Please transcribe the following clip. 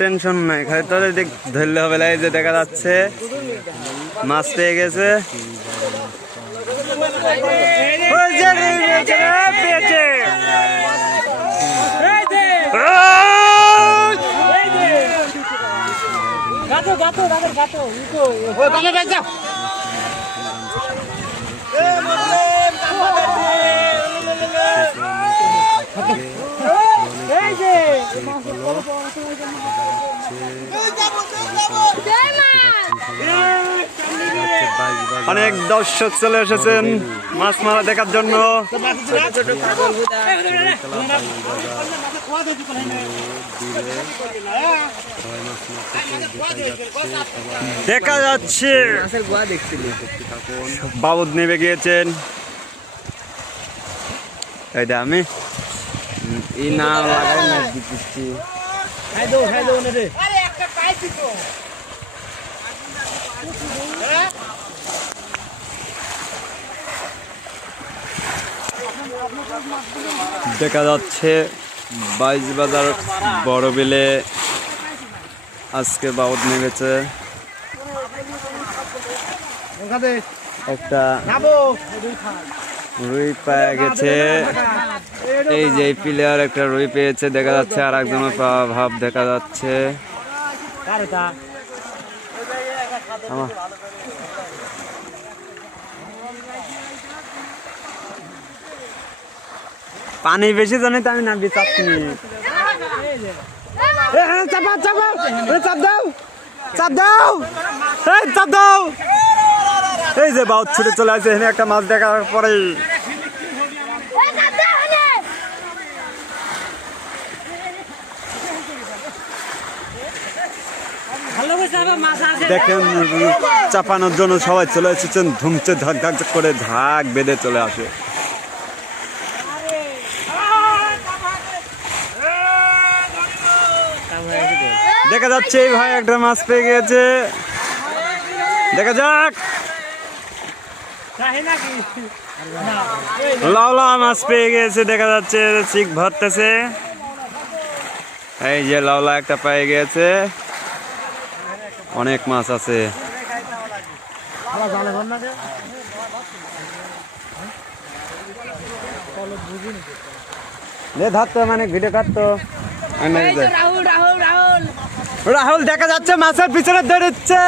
Tension নাই, খালি তোদের ধরলে হবে। এই যে দেখা যাচ্ছে মাছ পেয়ে গেছে। অনেক দর্শক চলে এসেছেন মাছ মারা দেখার জন্য। দেখা যাচ্ছে বাবুদ নেমে গিয়েছেন। এইটা আমি না লাগাই না দিচ্ছি। দেখা যাচ্ছে 22 বাজার বড় বিলে আজকে বাউদ নেমেছে। একটা রুই পাওয়া গেছে। এই যে প্লেয়ার একটা রুই পেয়েছে দেখা যাচ্ছে, আর একজনের পাওয়া ভাব দেখা যাচ্ছে। পানি বেশি জানি তো আমি নামবি, চাপনি চাপ দাও, চাপ দাও, চাপ দাও। এই যে বাউদ ছুটে চলে আসছে, এখানে একটা মাছ দেখার পরে দেখেন চাপানোর জন্য সবাই চলে এসেছেন। ধুমছে ধাক ধাক করে ধাক বেঁধে চলে আসে। দেখা যাচ্ছে এই ভাই একটা মাছ পেয়ে গেছে, দেখা যাক। লাউলা মাছ পেয়ে গেছে দেখা যাচ্ছে, চিক ভরতেছে। এই যে লাউলা একটা পেয়ে গেছে, অনেক মাছ আছে। ধরতো মানে ভিডিও কাটতো। রাহুল দেখা যাচ্ছে মাছের পিছনে দৌড়চ্ছে।